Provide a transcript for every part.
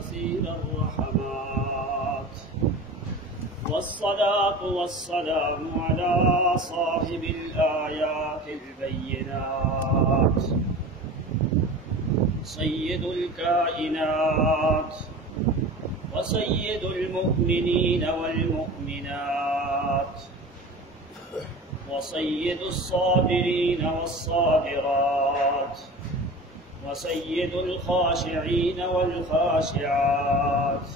كثير الرحمات، والصلاة والسلام على صاحب الآيات البينات سيد الكائنات وسيد المؤمنين والمؤمنات وسيد الصابرين والصابرات وسيد الخاشعين والخاشعات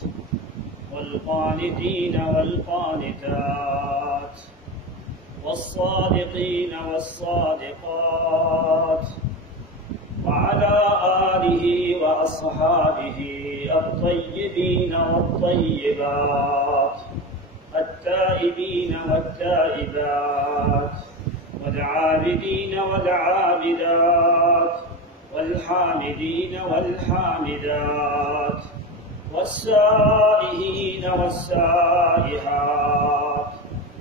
والقانتين والقانتات والصادقين والصادقات وعلى آله وأصحابه الطيبين والطيبات التائبين والتائبات والعابدين والعابدات والحامدين والحامدات والسائحين والسائحات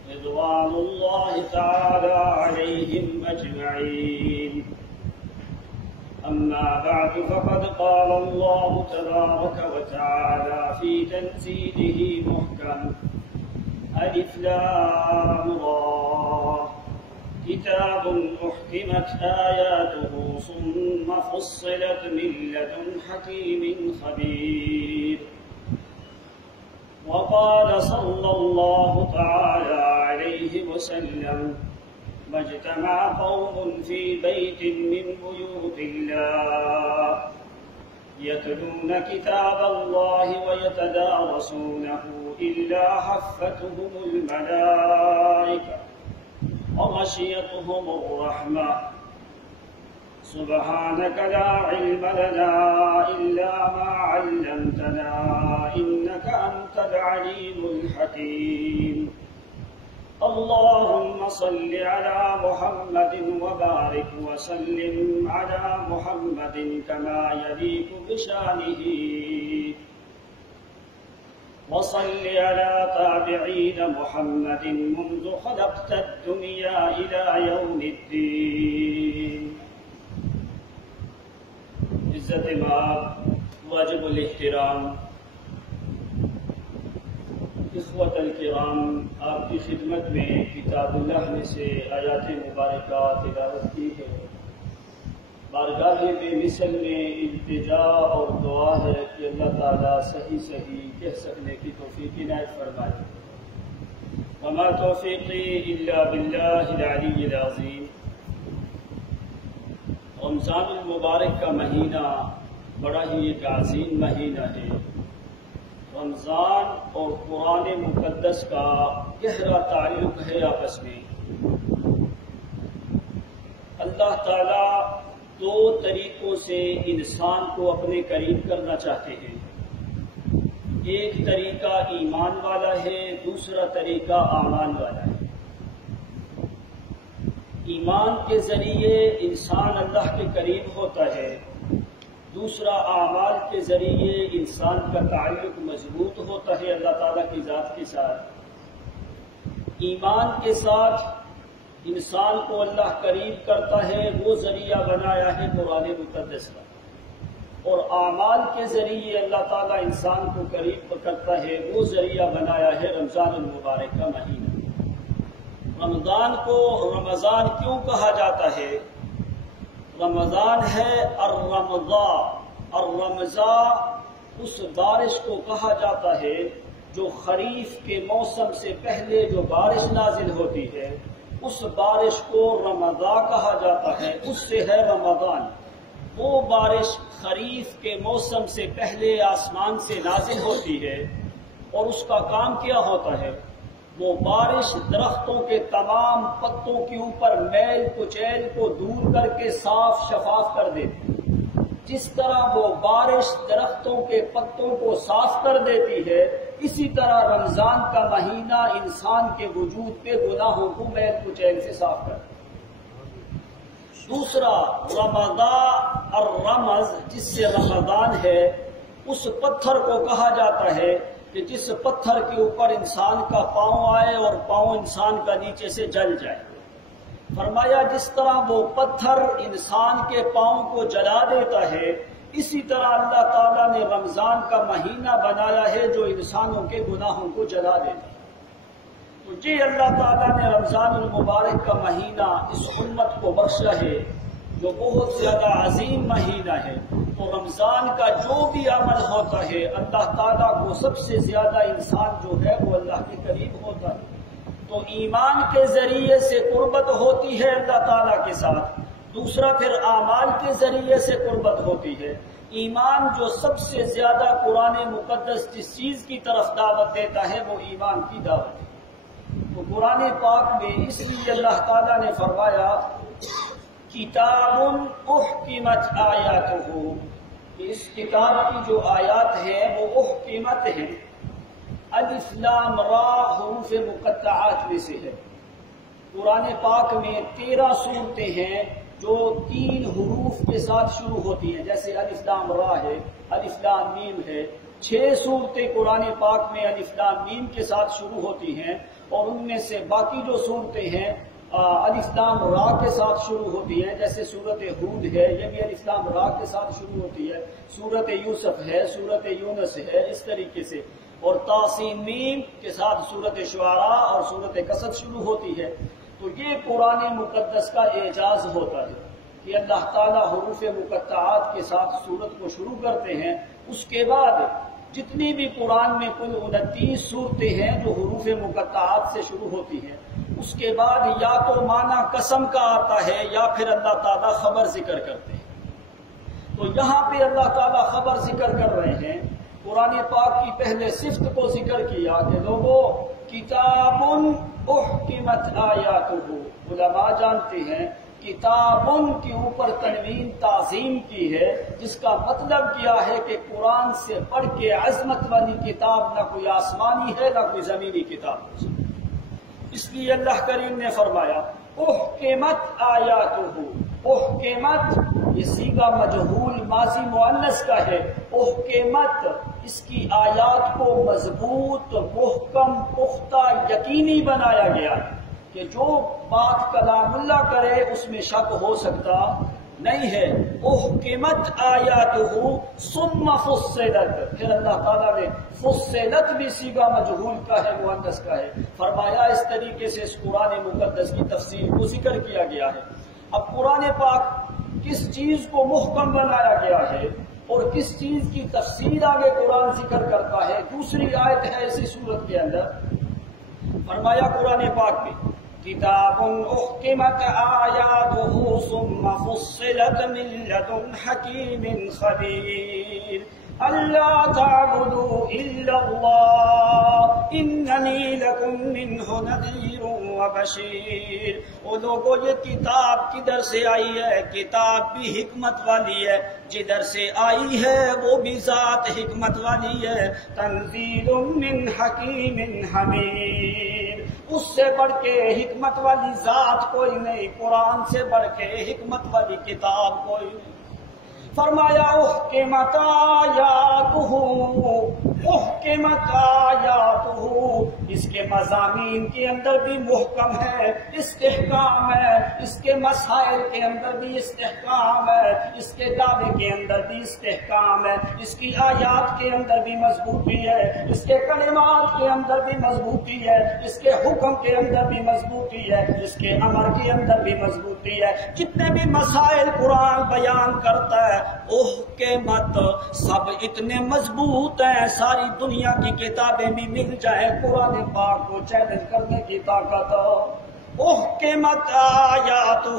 رضوان الله تعالى عليهم أجمعين. أما بعد، فقد قال الله تبارك وتعالى في تنزيله محكم: ألف لام را كتاب أحكمت آياته ثم فصلت من لدن حكيم خبير. وقال صلى الله تعالى عليه وسلم: ما اجتمع قوم في بيت من بيوت الله يتلون كتاب الله ويتدارسونه إلا حفتهم الملائكة وغشيتهم الرحمة. سبحانك لا علم لنا إلا ما علمتنا إنك أنت العليم الحكيم. اللهم صل على محمد وبارك وسلم على محمد كما يليق بشانه، وصل على تابعين محمد منذ خلقت الدنيا إلى يوم الدين. عزت مآب، واجب الاحترام اخوت الکرام، آپ کی خدمت میں کتاب اللہ میں سے آیات مبارکہ تلاوت کی ہے۔ بارگاہ بے مثل میں التجا اور دعا ہے کہ اللہ تعالیٰ صحیح صحیح کہہ سکنے کی توفیق عنایت فرمائے۔ وما توفیقی الا باللہ العلی العظیم۔ رمضان المبارک کا مہینہ بڑا ہی ایک عظیم مہینہ ہے۔ رمضان اور قرآن مقدس کا گہرا تعلق ہے آپس میں۔ اللہ تعالیٰ دو طریقوں سے انسان کو اپنے قریب کرنا چاہتے ہیں۔ ایک طریقہ ایمان والا ہے، دوسرا طریقہ اعمال والا ہے۔ ایمان کے ذریعے انسان اللہ کے قریب ہوتا ہے، دوسرا اعمال کے ذریعے انسان کا تعلق مضبوط ہوتا ہے اللہ تعالیٰ کی ذات کے ساتھ۔ ایمان کے ساتھ انسان کو اللہ قریب کرتا ہے، وہ ذریعہ بنایا ہے قرآن مقدس کا، اور اعمال کے ذریعے اللہ تعالیٰ انسان کو قریب کرتا ہے، وہ ذریعہ بنایا ہے رمضان المبارک کا مہینہ۔ رمضان کو رمضان کیوں کہا جاتا ہے؟ رمضان ہے الرمضاء۔ الرمضاء اس بارش کو کہا جاتا ہے جو خریف کے موسم سے پہلے جو بارش نازل ہوتی ہے، اس بارش کو رمضاء کہا جاتا ہے، اس سے ہے رمضان۔ وہ بارش خریف کے موسم سے پہلے آسمان سے نازل ہوتی ہے، اور اس کا کام کیا ہوتا ہے؟ وہ بارش درختوں کے تمام پتوں کے اوپر میل کچیل کو دور کر کے صاف شفاف کر دیتی ہے۔ جس طرح وہ بارش درختوں کے پتوں کو صاف کر دیتی ہے، اسی طرح رمضان کا مہینہ انسان کے وجود کے گناہوں کو میل کچیل سے صاف کرتا ہے۔ دوسرا رمضان الرمز، جس سے رمضان ہے، اس پتھر کو کہا جاتا ہے کہ جس پتھر کے اوپر انسان کا پاؤں آئے اور پاؤں انسان کا نیچے سے جل جائے۔ فرمایا جس طرح وہ پتھر انسان کے پاؤں کو جلا دیتا ہے، اسی طرح اللہ تعالیٰ نے رمضان کا مہینہ بنایا ہے جو انسانوں کے گناہوں کو جلا دیتا ہے۔ تو جی اللہ تعالیٰ نے رمضان المبارک کا مہینہ اس امت کو بخشا ہے جو بہت زیادہ عظیم مہینہ ہے۔ تو رمضان کا جو بھی عمل ہوتا ہے اللہ تعالیٰ کو سب سے زیادہ انسان جو ہے وہ اللہ کے قریب ہوتا ہے۔ تو ایمان کے ذریعے سے قربت ہوتی ہے اللہ تعالیٰ کے ساتھ، دوسرا پھر اعمال کے ذریعے سے قربت ہوتی ہے۔ ایمان جو سب سے زیادہ قرآن مقدس جس چیز کی طرف دعوت دیتا ہے وہ ایمان کی دعوت ہے۔ تو قرآن پاک میں اس لیے اللہ تعالیٰ نے فرمایا کتاب احکمت آیاتہ، اس کتاب کی جو آیات ہیں وہ احکمت ہیں، الف لام را حروف مقطعات میں سے ہے۔ قرآن پاک میں 13 صورتیں ہیں جو 3 حروف کے ساتھ شروع ہوتی ہیں، جیسے الف لام را ہے، الف لام میم ہے۔ 6 صورتیں قرآن پاک میں الف لام میم کے ساتھ شروع ہوتی ہیں، اور ان میں سے باقی جو صورتیں ہیں الف لام را کے ساتھ شروع ہوتی ہے، جیسے سورت ہود ہے، یہ بھی الف لام را کے ساتھ شروع ہوتی ہے، سورت یوسف ہے، سورت یونس ہے، اس طریقے سے، اور تاسین میم کے ساتھ سورت شعراء اور سورت قصص شروع ہوتی ہے۔ تو یہ قرآن مقدس کا اعجاز ہوتا ہے کہ اللہ تعالیٰ حروف مقطعات کے ساتھ سورت کو شروع کرتے ہیں، اس کے بعد جتنی بھی قرآن میں کل 29 صورتیں ہیں جو حروف مقطعات سے شروع ہوتی ہیں، اس کے بعد یا تو معنی قسم کا آتا ہے یا پھر اللہ تعالیٰ خبر ذکر کرتے ہیں۔ تو یہاں پہ اللہ تعالیٰ خبر ذکر کر رہے ہیں، قرآن پاک کی پہلے صفت کو ذکر کیا کہ لوگوں کتاب احکمت آیاتہ، علماء جانتے ہیں کتابن کے اوپر تنوین تعظیم کی ہے، جس کا مطلب کیا ہے کہ قرآن سے پڑھ کے عظمت والی کتاب نہ کوئی آسمانی ہے نہ کوئی زمینی کتاب۔ اس لیے اللہ کریم نے فرمایا احکمت آیاتہ، احکمت یہ صیغہ مجہول ماضی مؤنث کا ہے، احکمت اس کی آیات کو مضبوط، محکم، پختہ، یقینی بنایا گیا کہ جو بات کلام اللہ کرے اس میں شک ہو سکتا نہیں ہے۔ احکمت آیاتہ ثم فصلت، پھر اللہ تعالیٰ نے فصلت بھی صیغہ مجہول کا ہے، مؤنث کا ہے، فرمایا اس طریقے سے اس قرآن مقدس کی تفسیر کو ذکر کیا گیا ہے۔ اب قرآن پاک کس چیز کو محکم بنایا گیا ہے اور کس چیز کی تفسیر آگے قرآن ذکر کرتا ہے، دوسری آیت ہے اسی سورت کے اندر، فرمایا قرآن پاک میں کتاب احکمت آیاتہ ثم فصلت من لدن حکیم خبیر اللہ تعبدوا الا اللہ اننی لکم منہ نذیر وبشیر۔ وہ لوگوں یہ کتاب کدھر سے آئی ہے؟ کتاب بھی حکمت والی ہے، جدھر سے آئی ہے وہ بھی ذات حکمت والی ہے، تنزیل من حکیم حمید، اس سے بڑھ کے حکمت والی ذات کوئی نہیں، قرآن سے بڑھ کے حکمت والی کتاب کوئی نہیں۔ فرمایا احکمت آیاتہ، احکمت آیاتہ، اس کے مضامین کے اندر بھی محکم ہے، استحکام ہے، اس کے مسائل کے اندر بھی استحکام ہے، اس کے دعوے کے اندر بھی استحکام ہے، اس کی آیات کے اندر بھی مضبوطی ہے، اس کے کلمات کے اندر بھی مضبوطی ہے، اس کے حکم کے اندر بھی مضبوطی ہے، اس کے امر کے اندر بھی مضبوطی ہے۔ جتنے بھی مسائل قرآن بیان کرتا ہے احکمت سب اتنے مضبوط ہیں، ساری دنیا کی کتابیں بھی مل جائیں قرآن پاک کو چیلنج کرنے کی طاقت۔ احکمت آیاتہ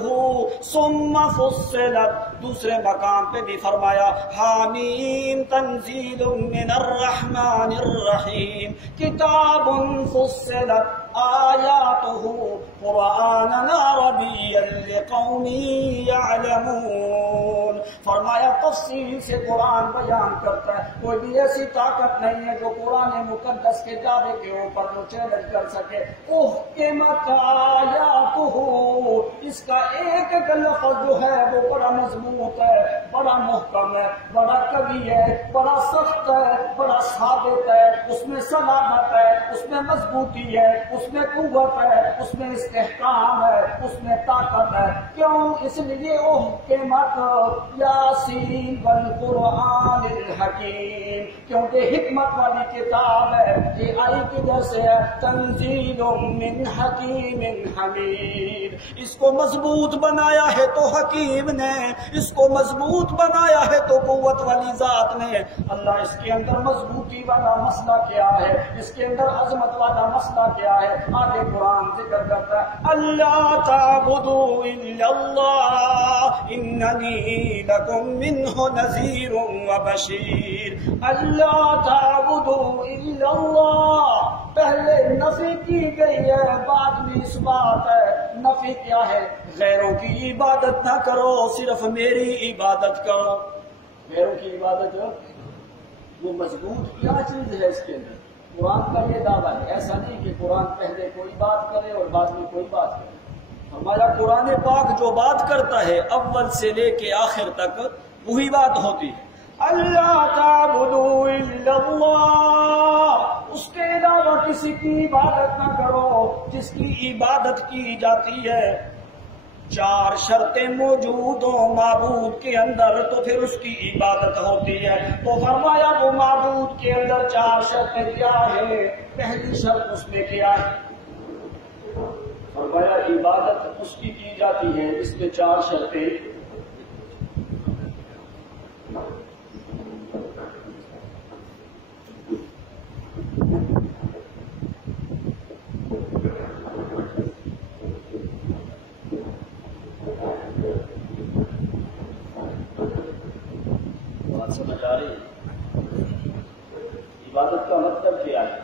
ثم فصلت، دوسرے مقام پہ بھی فرمایا حامیم تنزیل من الرحمن الرحیم کتاب فصلت آیاتہ قرآنا عربیا لقوم یعلمون۔ فرمایا تفصیل سے قرآن بیان کرتا ہے، کوئی بھی ایسی طاقت نہیں ہے جو قرآن مقدس کے دعوے کے اوپر جو چیلنج کر سکے۔ احکمت آیاتہ، اس کا ایک ایک لفظ جو ہے وہ بڑا مضبوط ہے، بڑا محکم ہے، بڑا قوی ہے، بڑا سخت ہے، بڑا ثابت ہے، اس میں سلامت ہے، اس میں مضبوطی ہے، اس میں قوت ہے، اس میں استحکام ہے، اس میں طاقت ہے۔ کیوں؟ اس لیے احکمت یاسین والقرآن الحکیم، کیونکہ حکمت والی کتاب ہے، یہ آئی کدھر سے ہے؟ تنزیل من حکیم حمید۔ اس کو مضبوط بنایا ہے تو حکیم نے، اس کو مضبوط بنایا ہے تو قوت والی ذات نے۔ اللہ اس کے اندر مضبوطی والا مسئلہ کیا ہے، اس کے اندر عظمت والا مسئلہ کیا ہے؟ آگے قرآن ذکر کرتا ہے اللہ تعبدوا الا اللہ اننی لکم منہ نذیر وبشیر۔ اللہ تعبدوا الا اللہ، پہلے نفی کی گئی ہے، بعد میں اس بات ہے۔ نفی کیا ہے؟ غیروں کی عبادت نہ کرو، صرف میری عبادت کرو۔ غیروں کی عبادت وہ مضبوط کیا چیز ہے اس کے اندر؟ قرآن کا یہ دعویٰ ہے، ایسا نہیں کہ قرآن پہلے کوئی بات کرے اور بعد میں کوئی بات کرے۔ ہمارا قرآن پاک جو بات کرتا ہے اول سے لے کے آخر تک وہی بات ہوتی ہے۔ اللہ تعبدوا الا اللہ، اس کے علاوہ کسی کی عبادت نہ کرو۔ جس کی عبادت کی جاتی ہے، چار شرطیں موجود ہوں معبود کے اندر تو پھر اس کی عبادت ہوتی ہے۔ تو فرمایا وہ معبود کے اندر چار شرطیں کیا ہے؟ پہلی شرط اس میں کیا ہے؟ فرمایا عبادت اس کی جاتی ہے اس میں چار شرطیں۔ سمجھ آ رہی ہے؟ عبادت کا مطلب کیا ہے؟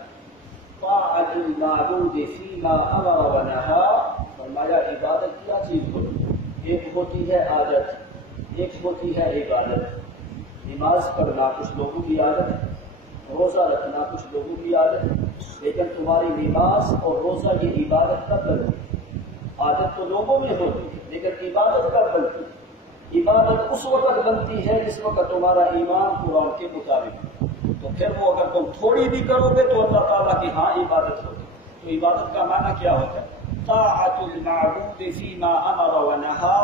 طاعت المعبود فیما امر ونہا۔ فرمایا عبادت کیا چیز ہوتی ہے؟ ایک ہوتی ہے عادت، ایک ہوتی ہے عبادت۔ نماز پڑھنا کچھ لوگوں کی عادت ہے، روزہ رکھنا کچھ لوگوں کی عادت ہے، لیکن تمہاری نماز اور روزہ یہ عبادت کب بنتی ہے؟ عادت تو لوگوں میں ہوتی ہے لیکن عبادت کب بنتی ہے؟ عبادت اس وقت بنتی ہے جس وقت تمہارا ایمان قرآن کے مطابق ہے۔ تو پھر وہ اگر تم تھوڑی بھی کرو گے تو اللہ تعالیٰ کی ہاں عبادت ہوتی ہے۔ تو عبادت کا معنی کیا ہوتا ہے؟ طاعت المعبود فیما امر ونہا،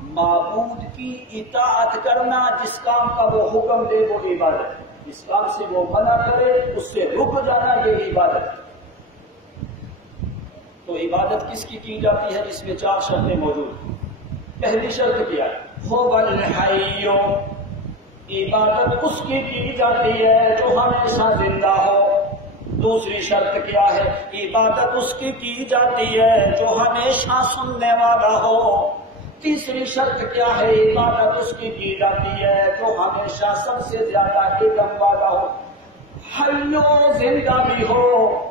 معبود کی اطاعت کرنا، جس کام کا وہ حکم دے وہ عبادت ہے، جس کام سے وہ منع کرے اس سے رک جانا یہ عبادت ہے۔ تو عبادت کس کی جاتی ہے؟ جس میں چار شرطیں موجود ہیں۔ پہلی شرط کیا ہے؟ هو الحی، عبادت اس کی جاتی ہے جو ہمیشہ زندہ ہو۔ دوسری شرط کیا ہے؟ عبادت اس کی جاتی ہے جو ہمیشہ سننے والا ہو۔ تیسری شرط کیا ہے؟ عبادت اس کی جاتی ہے جو ہمیشہ سب سے زیادہ علم والا ہو، حیو زندہ بھی ہو،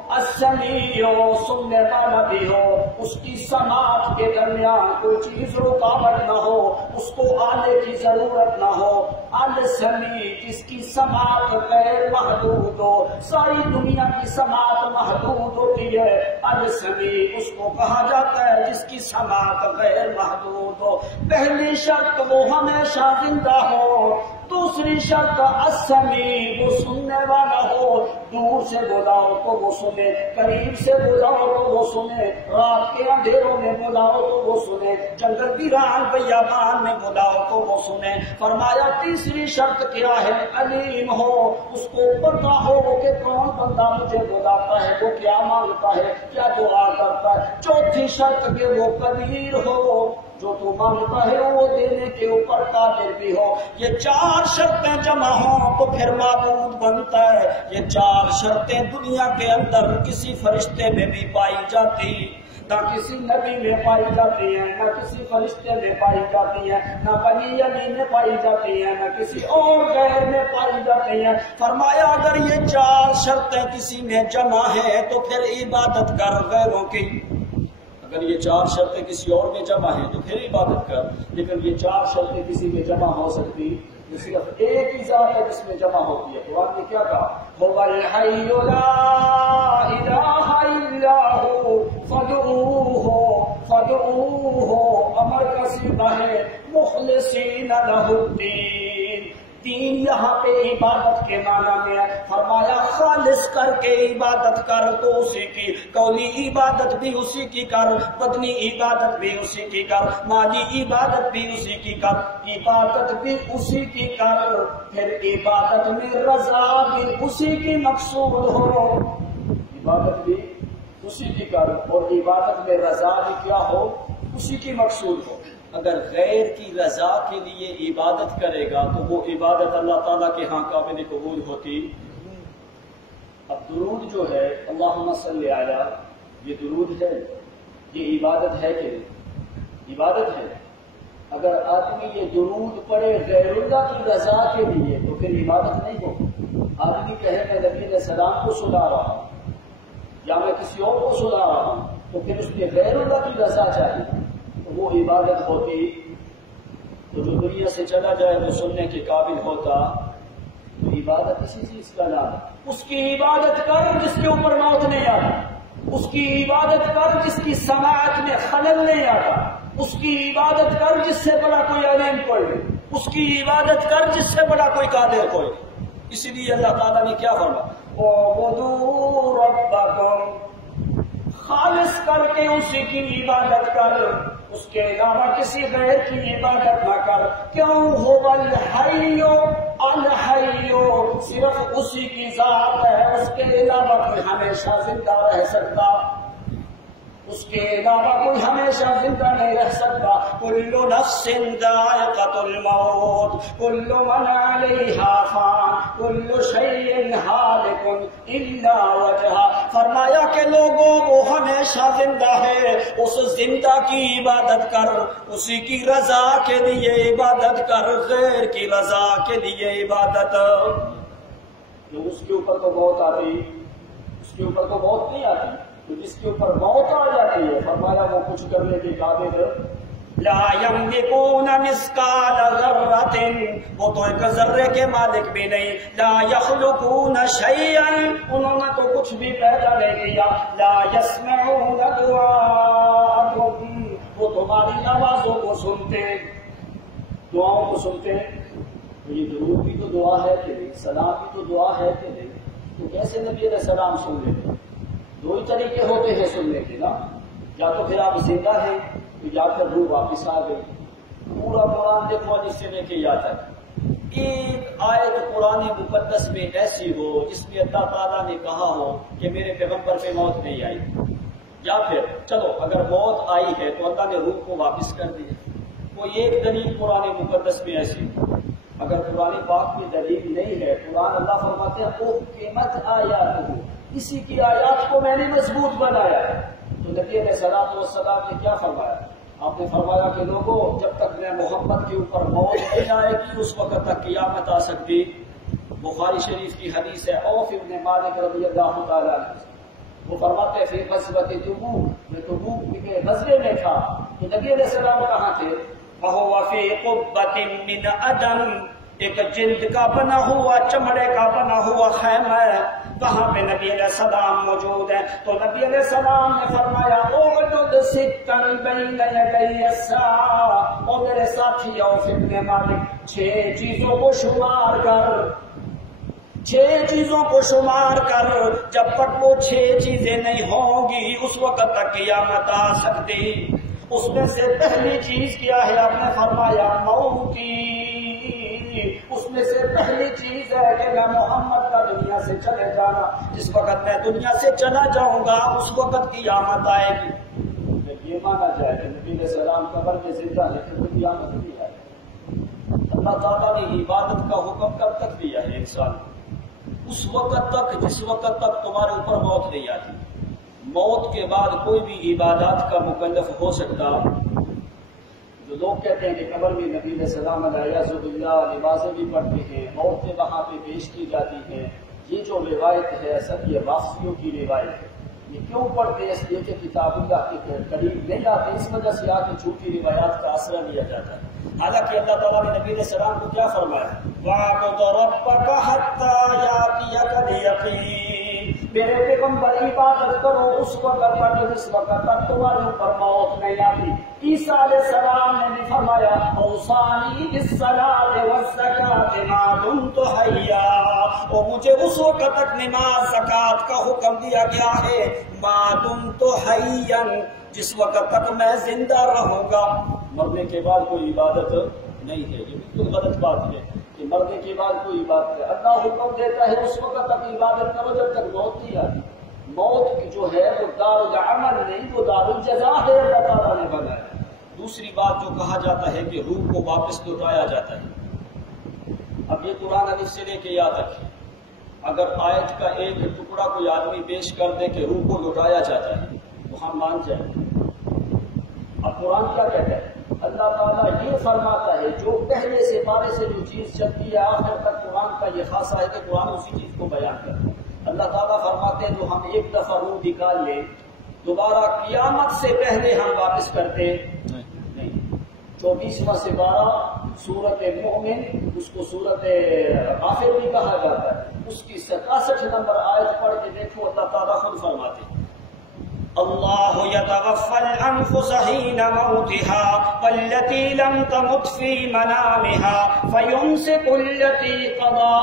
السمیع سننے والا بھی ہو، اس کی سماعت کے درمیان کوئی چیز رکاوٹ نہ ہو، اس کو آلے کی ضرورت نہ ہو، السمیع جس کی سماعت غیر محدود ہو، ساری دنیا کی سماعت محدود ہوتی ہے، السمیع اس کو کہا جاتا ہے جس کی سماعت غیر محدود ہو۔ پہلی شرط وہ ہمیشہ زندہ ہو، دوسری شرط السمیع وہ سننے والا ہو، دور سے بلاؤ تو وہ سنے، قریب سے بلاؤ تو وہ سنے، رات کے اندھیروں میں بلاؤ تو وہ سنے، جنگل ویران بیابان میں بلاؤ تو وہ سنے۔ فرمایا تیسری شرط کیا ہے؟ علیم ہو، اس کو پتہ ہو کہ کون بندہ مجھے بلاتا ہے، وہ کیا مانگتا ہے، کیا دعا کرتا ہے۔ چوتھی شرط کہ وہ قدیر ہو، جو تو مانگتا ہے وہ دینے کے اوپر قادر بھی ہو۔ یہ چار شرطیں جمع ہوں تو پھر معبود بنتا ہے۔ یہ چار شرطیں دنیا کے اندر کسی فرشتے میں بھی پائی جاتی، نہ کسی نبی میں پائی جاتی ہیں، نہ کسی فرشتے میں پائی جاتی ہیں، نہ ولی علی میں پائی جاتی ہیں، نہ کسی اور غیر میں پائی جاتی ہیں۔ فرمایا اگر یہ چار شرطیں کسی میں جمع ہیں تو پھر عبادت کر غیروں کی۔ اگر یہ چار شرطیں کسی اور میں جمع ہیں تو پھر عبادت کر، لیکن یہ چار شرطیں کسی میں جمع ہو سکتی صرف ایک ہی ذات ہے جس میں جمع ہوتی ہے۔ قرآن نے کیا کہا؟ هو الحی لا الہ الا ہو فادعوہ امر کا صیغہ ہے، مخلصین لہ الدین۔ دین یہاں پہ عبادت کے معنی میں ہے۔ فرمایا خالص کر کے عبادت کر تو اسی کی، قولی عبادت بھی اسی کی کر، بدنی عبادت بھی اسی کی کر، مالی عبادت بھی اسی کی کر، عبادت بھی اسی کی کر، پھر عبادت میں رضا بھی اسی کی مقصود ہو، عبادت بھی اسی کی کر اور عبادت میں رضا بھی کیا ہو، اسی کی مقصود ہو۔ اگر غیر کی رضا کے لیے عبادت کرے گا تو وہ عبادت اللہ تعالیٰ کے ہاں قابل قبول ہوتی۔ اب درود جو ہے اللہم صلی علی، یہ درود ہے، یہ عبادت ہے کہ نہیں؟ عبادت ہے۔ اگر آدمی یہ درود پڑھے غیر اللہ کی رضا کے لیے تو پھر عبادت نہیں ہو۔ آدمی کہے میں نبی علیہ السلام کو سنا رہا ہوں یا میں کسی اور کو سنا رہا ہوں تو پھر اس میں غیر اللہ کی رضا چاہیے تو وہ عبادت ہوتی۔ تو جو دنیا سے چلا جائے وہ سننے کے قابل ہوتا تو عبادت اسی چیز کا نام ہے۔ اس کی عبادت کر جس کے اوپر موت نہیں آتی، اس کی عبادت کر جس کی سماعت میں خلل نہیں آتا، اس کی عبادت کر جس سے بڑا کوئی علیم کوئی نہیں، اس کی عبادت کر جس سے بڑا کوئی قادر کوئی نہیں۔ اسی لیے اللہ تعالیٰ نے کیا فرمایا، اعبدوا ربکم، خالص کر کے اسی کی عبادت کر، اس کے علاوہ کسی غیر کی عبادت نہ کر۔ کیوں؟ هو الحی الحی، صرف اسی کی ذات ہے، اس کے علاوہ کوئی ہمیشہ زندہ رہ سکتا، اس کے علاوہ کوئی ہمیشہ زندہ نہیں رہ سکتا۔ کل نفس ذائقۃ الموت، کل من علیہا فان، کل شیء ہالک الا وجہہ۔ فرمایا کہ لوگوں وہ ہمیشہ زندہ ہے، اس زندہ کی عبادت کر، اسی کی رضا کے لیے عبادت کر، غیر کی رضا کے لیے عبادت۔ اس کے اوپر تو موت آتی، اس کے اوپر تو موت نہیں آتی، تو جس کے اوپر موت آ جاتی ہے فرمایا وہ کچھ کرنے کے قابل لا یملکون مثقال ذرۃ، وہ تو ایک ذرے کے مالک بھی نہیں۔ لا یخلقون شیئا، انہوں نے تو کچھ بھی پیدا نہیں کیا۔ لا یسمعون دعاءکم، وہ تمہاری آوازوں کو سنتے، دعاؤں کو سنتے۔ یہ درود بھی تو دعا ہے کہ نہیں، سلام بھی تو دعا ہے کہ نہیں، تو کیسے نبی علیہ السلام سن لیتے؟ دو ہی طریقے ہوتے ہیں سننے کے نا، یا تو پھر آپ زندہ ہیں تو یا پھر روح واپس آ گئی۔ پورا قرآن دیکھو جس سے لے کے یاد تک ایک آیت قرآن مقدس میں ایسی ہو جس میں اللہ تعالیٰ نے کہا ہو کہ میرے پیغمبر پہ موت نہیں آئی، یا پھر چلو اگر موت آئی ہے تو اللہ نے روح کو واپس کر دیا۔ کوئی ایک دلیل قرآن مقدس میں ایسی ہو۔ اگر قرآن پاک میں دلیل نہیں ہے، قرآن اللہ فرماتے ہیں احکمت آیاتہ، اسی کی آیات کو میں نے مضبوط بنایا ہے۔ تو نبی علیہ السلام نے کیا فرمایا؟ آپ نے فرمایا کہ لوگوں جب تک میں محمد کے اوپر موت نہیں آئے گی اس وقت تک قیامت آ سکتی۔ بخاری شریف کی حدیث ہے، عوف ابن مالک رضی اللہ تعالیٰ عنہ، وہ فرماتے ہیں فی غزوۃ تبوک، میں تبوک کے غزوے میں تھا تو نبی علیہ السلام کہاں تھے؟ فَهُوَ فِي قُبَّةٍ مِّنْ عَدَمٍ، ایک جلد کا بنا ہوا، چمڑے کا بنا ہوا خیمہ ہے، وہاں پہ نبی علیہ السلام موجود ہیں۔ تو نبی علیہ السلام نے فرمایا اعدد ستا بین یدی الساعہ، اور میرے ساتھی عوف ابن مالک 6 چیزوں کو شمار کر، 6 چیزوں کو شمار کر، جب تک وہ 6 چیزیں نہیں ہوں گی اس وقت تک قیامت آ سکتی۔ اس میں سے پہلی چیز کیا ہے؟ آپ نے فرمایا موتی، اس میں سے پہلی چیز ہے کہ میں محمد کا دنیا سے چلے جانا، جس وقت میں دنیا سے چلا جاؤں گا اس وقت قیامت آئے گی۔ جب یہ مانا جائے کہ نبی علیہ السلام قبر میں زندہ ہے تو قیامت بھی ہے۔ اللہ تعالیٰ نے عبادت کا حکم کب تک دیا ہے انسان کو؟ اس وقت تک جس وقت تک تمہارے اوپر موت نہیں آتی۔ موت کے بعد کوئی بھی عبادات کا مکلف ہو سکتا۔ جو لوگ کہتے ہیں کہ قبر میں نبی علیہ السلام علیہ نمازیں بھی پڑھتے ہیں، عورتیں وہاں پہ پیش کی جاتی ہیں، یہ جو روایت ہے سب یہ رافضیوں کی روایت ہے۔ یہ کیوں پڑھتے ہیں؟ اس لیے کہ کتاب اللہ کے قریب نہیں آتے، اس وجہ سے آ کے جھوٹی روایات کا آسرا لیا جاتا ہے۔ حالانکہ اللہ تعالیٰ نے نبی علیہ السلام کو کیا فرمایا؟ وَاعْبُدْ رَبَّكَ حَتَّىٰ يَأْتِيَكَ الْيَقِينُ، میرے پیغمبر پیغمبر عبادت کرو اس وقت تک جس وقت تک تمہارے اوپر موت نہیں آتی. عیسیٰ علیہ السلام نے بھی فرمایا اوصانی بالصلاۃ والزکاۃ ما دمت حیا، اور مجھے اس وقت تک نماز زکوٰۃ کا حکم دیا گیا ہے ما دمت حیا، جس وقت تک میں زندہ رہوں گا. مرنے کے بعد کوئی عبادت نہیں ہے. یہ بالکل غلط بات ہے کہ مرنے کے بعد کوئی عبادت ہے. اللہ حکم دیتا ہے اس وقت تک عبادت کرو جب تک موت نہیں آتی. موت جو ہے وہ دار العمل نہیں، وہ دار الجزا ہے، اللہ تعالیٰ نے بنایا. دوسری بات جو کہا جاتا ہے کہ روح کو واپس لوٹایا جاتا ہے. اب یہ قرآن حدیث سے لے کے یاد رکھیں، اگر آیت کا ایک ٹکڑا کوئی آدمی پیش کر دے کہ روح کو لوٹایا جاتا ہے تو ہم مان جائیں. اب قرآن کیا کہتا ہے؟ اللہ تعالیٰ یہ فرماتا ہے جو پہلے سے پارے سے جو چیز چلتی ہے آخر تک قرآن کا یہ خاصہ ہے کہ قرآن اسی چیز کو بیان کرتا ہے. اللہ تعالیٰ فرماتے ہیں جو ہم ایک دفعہ روح نکال لیں دوبارہ قیامت سے پہلے ہم واپس کرتے نہیں. 24واں سے 12 سورت مومن، اس کو سورت غافر بھی کہا جاتا ہے، اس کی 67 نمبر آیت پڑھ کے دیکھو. اللہ تعالیٰ خود فرماتے ہیں اللہ یتوفی الانفس حین موتها والتي لم تمت في منامها فيمسك التي قضى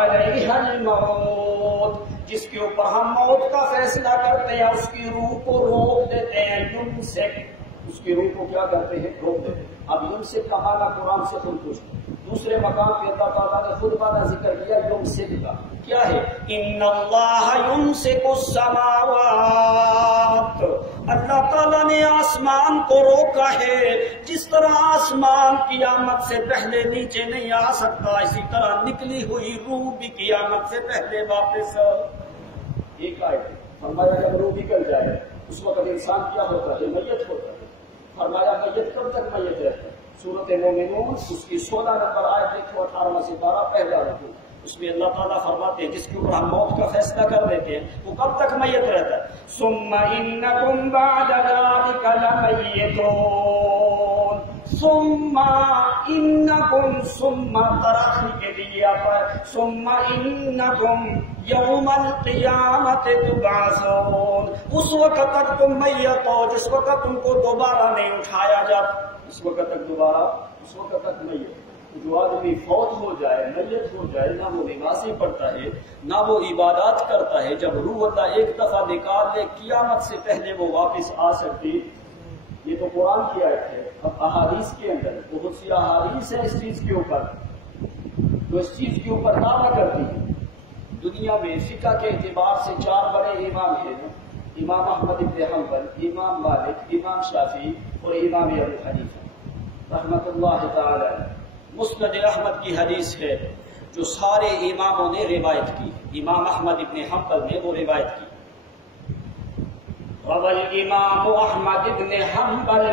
عليها الموت، جس کے اوپر ہم موت کا فیصلہ کرتے ہیں اس کی روح کو روک دیتے ہیں. یمسک، اس کی روح کو کیا کرتے ہیں؟ روک دیتے ہیں. اب یمسک کا معنی قرآن سے خود پوچھتے. دوسرے مقام پہ اللہ تعالیٰ نے خود معنی ذکر کیا یمسک کا. کیا ہے؟ ان اللہ یمسک السماوات، اللہ تعالیٰ نے آسمان کو روکا ہے. جس طرح آسمان قیامت سے پہلے نیچے نہیں آ سکتا، اسی طرح نکلی ہوئی روح بھی قیامت سے پہلے واپس. ایک آیت فرمایا جب روح نکل جائے اس وقت انسان کیا ہوتا ہے؟ میت ہوتا ہے. فرمایا میت کب تک میت رہتا ہے؟ سورت مومنون اس کی 16 نمبر آیت دیکھو، 18 سے 12 پہلا رکوع. اس میں اللہ تعالیٰ فرماتے ہیں جس کے اوپر ہم موت کا فیصلہ کر دیتے ہیں وہ کب تک میت رہتا ہے؟ ثم انکم بعد ذلک لمیتون، ثم انکم، ثم تراخی کے لیے آتا ہے ثم انکم یوم القیامت تبعثون، اس وقت تک تم میت ہو جس وقت تم کو دوبارہ نہیں اٹھایا جاتا. اس وقت تک دوبارہ، اس وقت تک میت. جو آدمی فوت ہو جائے، میت ہو جائے، نہ وہ نمازیں پڑھتا ہے نہ وہ عبادات کرتا ہے. جب روح اللہ ایک دفعہ نکال لے قیامت سے پہلے وہ واپس آ سکتی. یہ تو قرآن کی آیت ہے. اب احادیث کے اندر بہت سی احادیث ہیں اس چیز کے اوپر جو اس چیز کے اوپر دعویٰ کرتی ہے. دنیا میں فقہ کے اعتبار سے 4 بڑے امام ہیں، امام احمد بن حنبل، امام مالک، امام شافعی اور امام ابو حنیفہ رحمۃ اللہ تعالی. مسند احمد کی حدیث ہے جو سارے اماموں نے روایت کی. امام احمد ابن حنبل نے وہ روایت کی. روى الامام احمد ابن حنبل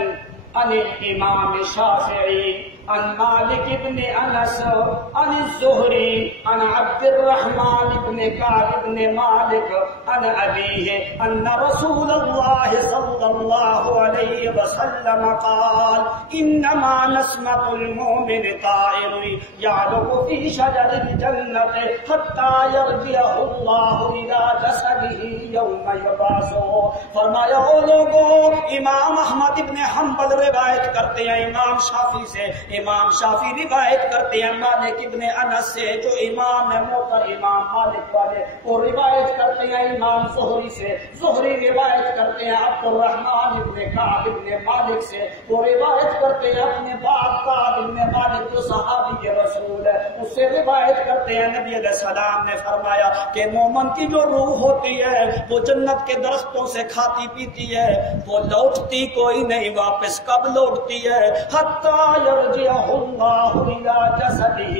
عن الامام شافعی عن مالک ابن انس عن الزہری عن عبد الرحمن ابن کعب ابن مالک عن ابیہ ان رسول اللہ صلی اللہ علیہ وسلم قال انما نسمة المؤمن طائر يعلق في شجر الجنة حتى يرجعه الله الى جسده يوم يبعثه. فرمایا او لوگوں، امام احمد ابن حنبل روایت کرتے ہیں امام شافعی سے، امام شافعی روایت کرتے ہیں مالک ابن انس سے جو امام ہے موقع امام مالک والے، وہ روایت کرتے ہیں امام زہری سے، زہری روایت کرتے ہیں عبد الرحمن ابن کعب ابن مالک سے، وہ روایت کرتے ہیں اپنے باپ کعب ابن مالک جو صحابی کے رسول ہے اس سے روایت کرتے ہیں. نبی علیہ السلام نے فرمایا کہ مومن کی جو روح ہوتی ہے وہ جنت کے درختوں سے کھاتی پیتی ہے، وہ لوٹتی کوئی نہیں. واپس کب لوٹتی ہے؟ حتی یرجعہ اللہ الی جسدہ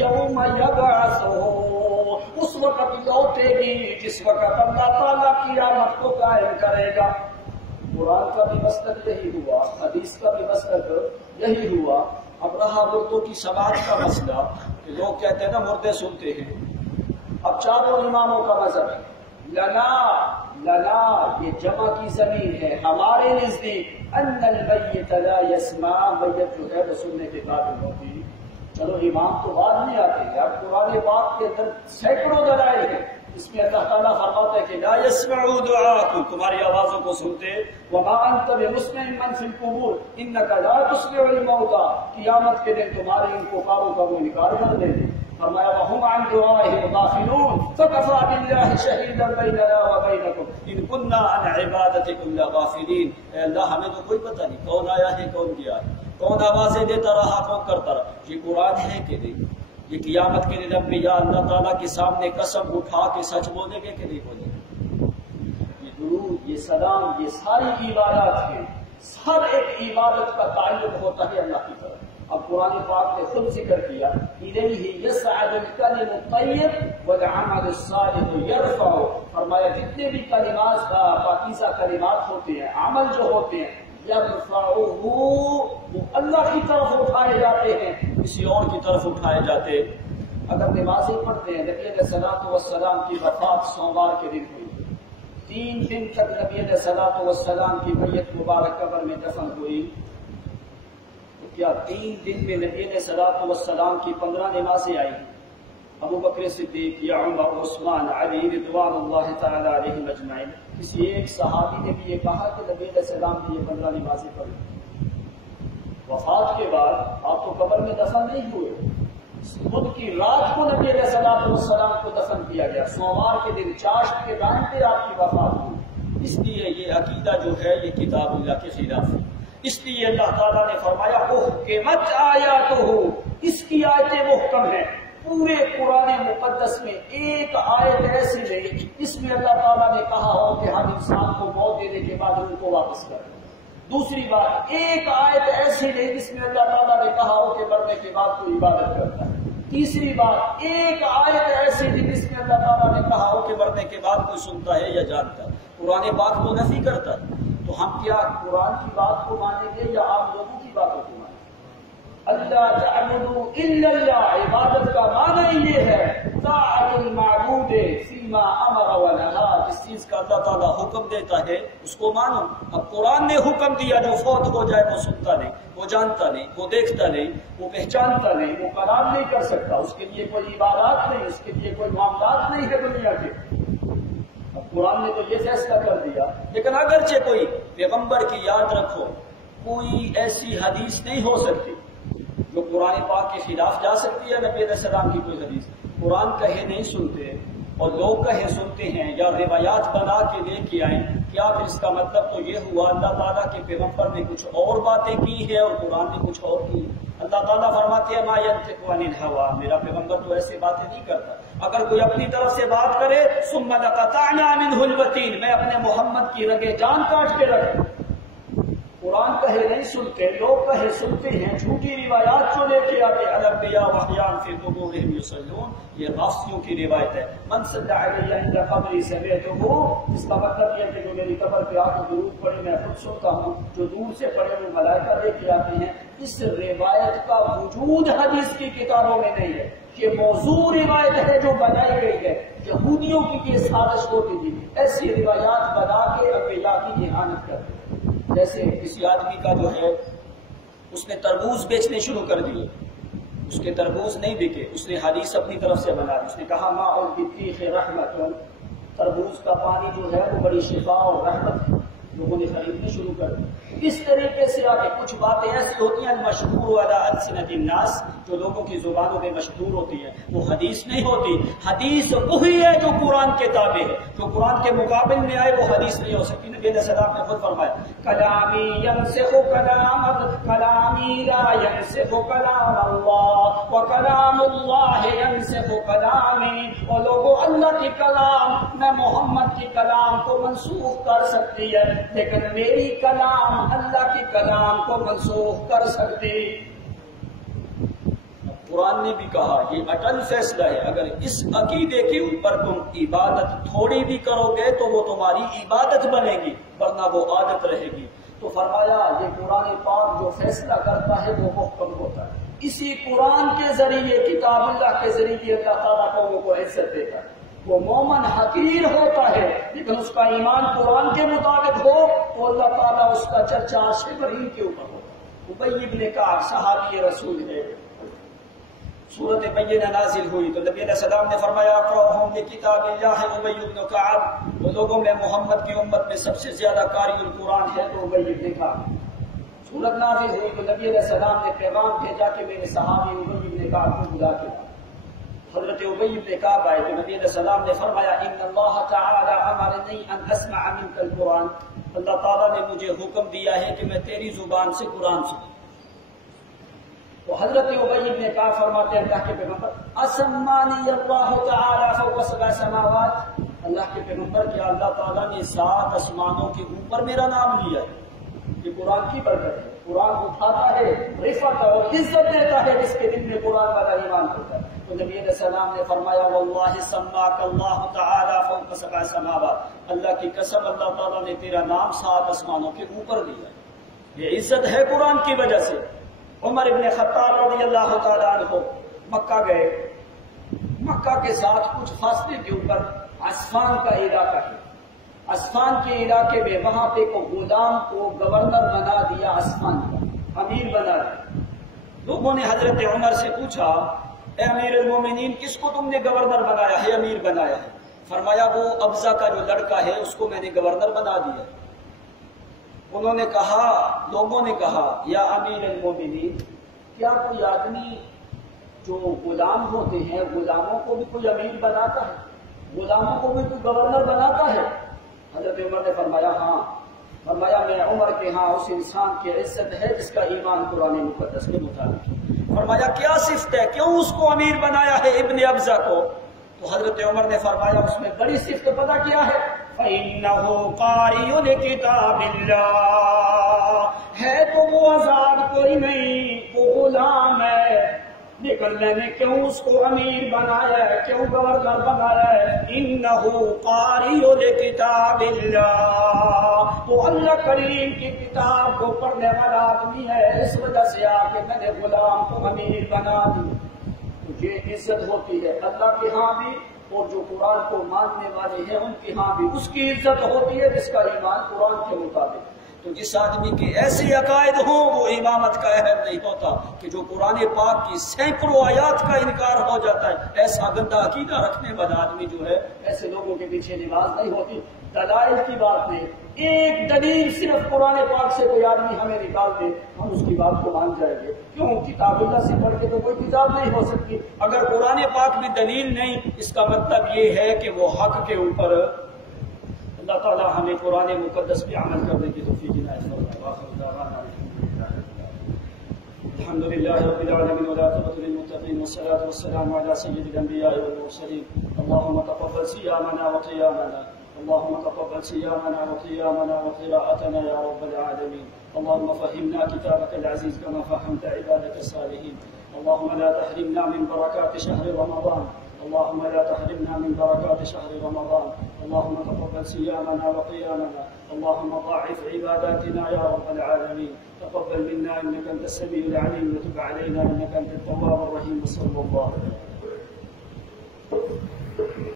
یوم یبعثہ، اس وقت لوٹے گی جس وقت اللہ تعالیٰ قیامت کو قائم کرے گا. قرآن کا بھی مصدر یہی ہوا، حدیث کا بھی مصدر یہی ہوا. اب رہا مردوں کی سماعت کا مسئلہ کہ لوگ کہتے ہیں نا مردے سنتے ہیں. اب چاروں اماموں کا مذہب ہے لنا لنا، یہ جمع کی زمین ہے، ہمارے نزدیک ان المیت لا یسمع، میت جو ہے وہ سننے کے قابل ہوتی. چلو امام تو بعد میں آتے ہیں. اب قرآن پاک کے اندر سینکڑوں دلائل ہیں. اس میں اللہ تعالیٰ فرماتے ہے کہ لا يسمعوا دعاءكم، تمہاری آوازوں کو سنتے، وما انت بمسمع من في القبور انك لا تسمع الموتى، قیامت کے دن تمہاری ان پکاروں کا وہ انکار کر دیں گے۔ فرمایا وهم عن دعائهم غافلون فكفى بالله شهيدا بيننا وبينكم ان كنا عن عبادتكم لغافلين۔ اے اللہ ہمیں تو کوئی پتہ نہیں کون آیا ہے کون گیا ہے، کون آوازیں دیتا رہا کون کرتا رہا، یہ قرآن ہے کہ نہیں؟ یہ قیامت کے دن انبیاء اللہ تعالیٰ کے سامنے قسم اٹھا کے سچ بولیں گے کہ نہیں بولیں گے؟ یہ درود، یہ سلام، یہ ساری عبادات ہیں، ہر ایک عبادت کا تعلق ہوتا ہے اللہ کی طرف۔ اب قرآن پاک نے خود ذکر کیا الیہ یصعد الکلم الطیب والعمل الصالح یرفعہ، فرمایا جتنے بھی کلمات پاکیزہ کلمات ہوتے ہیں، عمل جو ہوتے ہیں، یرفعہ وہ اللہ کی طرف اٹھائے جاتے ہیں، کسی اور کی طرف اٹھائے جاتے۔ اگر نمازیں پڑھتے ہیں، نبی علیہ الصلوۃ والسلام کی وفات سوموار کے دن ہوئی، 3 دن تک نبی علیہ الصلوۃ والسلام کی میت مبارک قبر میں دفن ہوئی، تو کیا 3 دن میں نبی علیہ الصلوۃ والسلام کی 15 نمازیں آئی؟ ابو بکر صدیق یا عمر عثمان علی رضوان اللہ تعالی علیہم اجمعین، کسی ایک صحابی نے بھی یہ کہا کہ نبی علیہ السلام نے یہ 15 نمازیں پڑھی؟ وفات کے بعد آپ تو قبر میں دفن نہیں ہوئے، بدھ کی رات کو نبی علیہ السلام کو دفن کیا گیا، سوموار کے دن چاشت کے ٹائم پہ آپ کی وفات ہوئی۔ اس لیے یہ عقیدہ جو ہے یہ کتاب اللہ کے خلاف ہے۔ اس لیے اللہ تعالیٰ نے فرمایا احکمت آیاتہ، اس کی آیتیں محکم ہیں۔ پورے قرآن مقدس میں ایک آیت ایسی نہیں جس میں اللہ تعالیٰ نے کہا ہو کہ ہم انسان کو موت دینے کے بعد ان کو واپس کریں۔ دوسری بات، ایک آیت ایسی نہیں جس میں اللہ تعالیٰ نے کہا ہو کہ مرنے کے بعد کوئی عبادت کرتا ہے۔ تیسری بات، ایک آیت ایسی نہیں جس میں اللہ تعالیٰ نے کہا ہو کہ مرنے کے بعد کوئی سنتا ہے یا جانتا ہے۔ قرآن بات کو نفی کرتا ہے، تو ہم کیا قرآن کی بات کو مانیں گے یا عام لوگوں کی باتوں کو مانیں گے؟ اللہ تعبدوا الا اللہ، عبادت کا معنی یہ ہے طاعت المعبود فیما امر ونہا، جس چیز کا اللہ تعالیٰ حکم دیتا ہے اس کو مانو۔ اب قرآن نے حکم دیا جو فوت ہو جائے وہ سنتا نہیں، وہ جانتا نہیں، وہ دیکھتا نہیں، وہ پہچانتا نہیں، وہ کلام نہیں کر سکتا، اس کے لیے کوئی عبادات نہیں، اس کے لیے کوئی معاملات نہیں ہے دنیا کے۔ اب قرآن نے تو یہ فیصلہ کر دیا، لیکن اگرچہ کوئی پیغمبر کی یاد رکھو، کوئی ایسی حدیث نہیں ہو سکتی جو قرآن پاک کے خلاف جا سکتی ہے۔ نبی علیہ السلام کی کوئی حدیث قرآن کہے نہیں سنتے اور لوگ کہے سنتے ہیں یا روایات بنا کے لے کے آئیں، کیا پھر اس کا مطلب تو یہ ہوا اللہ تعالیٰ کے پیغمبر نے کچھ اور باتیں کی ہے اور قرآن نے کچھ اور کی؟ اللہ تعالیٰ فرماتے ہیں ما ینطق عن الہویٰ، میرا پیغمبر تو ایسے باتیں نہیں کرتا۔ اگر کوئی اپنی طرف سے بات کرے ثم لقطعنا منہ الوتین، میں اپنے محمد کی رگیں جان کاٹ کے رکھ۔ قرآن کہے نہیں سنتے، لوگ کہے سنتے ہیں، جھوٹی روایات جو لے کے آتے الانبیاء واحیان فی قبورہم یصلون، یہ غافیوں کی روایت ہے۔ من صلی علی عند قبری سمعتہ، اس کا مطلب یہ ہے کہ جو میری قبر پہ آ کے درود پڑھے میں خود سنتا ہوں، جو دور سے پڑھے وہ ملائکہ لے کے آتے ہیں۔ اس روایت کا وجود حدیث کی کتابوں میں نہیں ہے، یہ موضوع روایت ہے جو بنائی گئی ہے۔ یہودیوں کی یہ سازش ہوتی تھی، ایسی روایات بنا کے انبیاء کی اہانت کرتے۔ جیسے کسی آدمی کا جو ہے اس نے تربوز بیچنے شروع کر دیے، اس کے تربوز نہیں بکے، اس نے حدیث اپنی طرف سے بنا دی، اس نے کہا ماء البطیخ رحمت، تربوز کا پانی جو ہے وہ بڑی شفا اور رحمت ہے، لوگوں نے خریدنے شروع کر دی۔ اس طریقے سے آگے کچھ باتیں ایسی ہوتی ہیں مشہور علی السنۃ الناس، جو لوگوں کی زبانوں میں مشہور ہوتی ہے، وہ حدیث نہیں ہوتی۔ حدیث وہی ہے جو قرآن کے تابع ہے، جو قرآن کے مقابل میں آئے وہ حدیث نہیں ہو سکتی۔ نبی علیہ السلام نے خود فرمایا کلامی ینسخ کلامی لا ینسخ کلام اللہ وکلام اللہ ینسخ کلامی، اور لوگوں اللہ کی کلام میں محمد کی کلام کو منسوخ کر سکتی ہے، لیکن میری کلام اللہ کی کلام کو منسوخ کر سکتی۔ قرآن نے بھی کہا یہ اٹل فیصلہ ہے، اگر اس عقیدے کے اوپر تم عبادت تھوڑی بھی کرو گے تو وہ تمہاری عبادت بنے گی، ورنہ وہ عادت رہے گی۔ تو فرمایا یہ قرآن پاک جو فیصلہ کرتا ہے وہ محکم ہوتا ہے، اسی قرآن کے ذریعے، کتاب اللہ کے ذریعے اللہ تعالیٰ قوموں کو عزت دیتا ہے۔ وہ مومن حقیر ہوتا ہے لیکن اس کا ایمان قرآن کے مطابق ہو تو اللہ تعالیٰ اس کا چرچا عرش برین کے اوپر ہوتا ہے۔ ابی بن کعب صحابی رسول ہے، سورت بینہ نازل ہوئی تو نبی علیہ السلام نے فرمایا اقرأہم لکتاب اللہ ابی بن کعب، وہ لوگوں میں محمد کی امت میں سب سے زیادہ قاری القرآن ہے تو ابی بن کعب۔ سورت نازل ہوئی تو نبی علیہ السلام نے پیغام بھیجا کہ میرے صحابی ابی بن کعب کو بلا کے حضرت ابی بن کعب آئے تو نبی علیہ السلام نے فرمایا ان اللہ تعالی امرنی ان اسمع منک القرآن، اللہ تعالیٰ نے مجھے حکم دیا ہے کہ میں تیری زبان سے قرآن سنوں۔ تو حضرت ابی بن کعب فرماتے ہیں اللہ کے پیغمبر اسمانی اللہ تعالی فوق سبع سماوات، اللہ کے پیغمبر کیا اللہ تعالیٰ نے 7 آسمانوں کے اوپر میرا نام لیا ہے؟ یہ قرآن کی برکت ہے، قرآن اٹھاتا ہے، رفعت اور عزت دیتا ہے جس کے دل میں قرآن والا ایمان ہوتا ہے۔ تو نبی علیہ السلام نے فرمایا واللہ سماک اللہ تعالی فوق سبع سماوات، اللہ کی قسم اللہ تعالیٰ نے تیرا نام 7 آسمانوں کے اوپر لیا ہے، یہ عزت ہے قرآن کی وجہ سے۔ عمر ابن خطاب رضی اللہ تعالیٰ عنہ مکہ گئے، مکہ کے ساتھ کچھ فاصلے کے اوپر اسفان کا علاقہ ہے، اسفان کے علاقے میں وہاں پہ کو غلام کو گورنر بنا دیا، اسفان کا امیر بنا دیا۔ لوگوں نے حضرت عمر سے پوچھا اے امیر المومنین کس کو تم نے گورنر بنایا ہے، امیر بنایا ہے؟ فرمایا وہ ابزہ کا جو لڑکا ہے اس کو میں نے گورنر بنا دیا۔ انہوں نے کہا، لوگوں نے کہا یا امیر المومنین کیا کوئی آدمی جو غلام ہوتے ہیں غلاموں کو بھی کوئی امیر بناتا ہے، غلاموں کو بھی کوئی گورنر بناتا ہے؟ حضرت عمر نے فرمایا ہاں۔ فرمایا میں عمر کے ہاں اس انسان کی عزت ہے جس کا ایمان قرآن مقدس کے مطابق ہے۔ فرمایا کیا صفت ہے، کیوں اس کو امیر بنایا ہے ابن ابزہ کو؟ تو حضرت عمر نے فرمایا اس میں بڑی صفت پتہ کیا ہے؟ فَإِنَّهُ قَارِئٌ لِكِتَابِ اللَّهِ، ہے تو وہ آزاد کوئی نہیں، وہ غلام ہے، لیکن اللہ نے کیوں اس کو امیر بنایا ہے، کیوں گورنر بنایا ہے؟ إِنَّهُ قَارِئٌ لِكِتَابِ اللَّهِ، وہ اللہ کریم کی کتاب کو پڑھنے والا آدمی ہے، اس وجہ سے آ کے میں نے غلام کو امیر بنا دیا۔ تو یہ عزت ہوتی ہے اللہ کے ہاں بھی، اور جو قرآن کو ماننے والے ہیں ان کے ہاں بھی اس کی عزت ہوتی ہے جس کا ایمان قرآن کے مطابق۔ تو جس آدمی کے ایسے عقائد ہوں وہ امامت کا اہل نہیں ہوتا، کہ جو قرآن پاک کی سینکڑوں آیات کا انکار ہو جاتا ہے، ایسا گندا عقیدہ رکھنے والا آدمی جو ہے ایسے لوگوں کے پیچھے نماز نہیں ہوتی۔ دلائل کی بات نہیں، ایک دلیل صرف قرآن پاک سے کوئی آدمی ہمیں نکال دے ہم اس کی بات کو مان جائیں گے، کیوں؟ کتاب اللہ سے پڑھ کے تو کوئی کتاب نہیں ہو سکتی۔ اگر قرآن پاک میں دلیل نہیں اس کا مطلب یہ ہے کہ وہ حق کے اوپر۔ اللہ تعالیٰ ہمیں قرآن مقدس پہ عمل کرنے کی توفیق عنایت فرمائے۔ الحمد لله رب العالمين والعاقبة للمتقين والصلاة والسلام على سيد الأنبياء والمرسلين، اللهم تقبل صيامنا وقيامنا، اللهم تقبل صيامنا وقيامنا وقراءتنا يا رب العالمين، اللهم فهمنا كتابك العزيز كما فهمت عبادك الصالحين، اللهم لا تحرمنا من بركات شهر رمضان، اللهم لا تحرمنا من بركات شهر رمضان، اللهم تقبل صيامنا وقيامنا، اللهم ضاعف عباداتنا يا رب العالمين، تقبل منا انك انت السميع العليم وتب علينا انك انت التواب الرحيم، صلى الله عليه وسلم.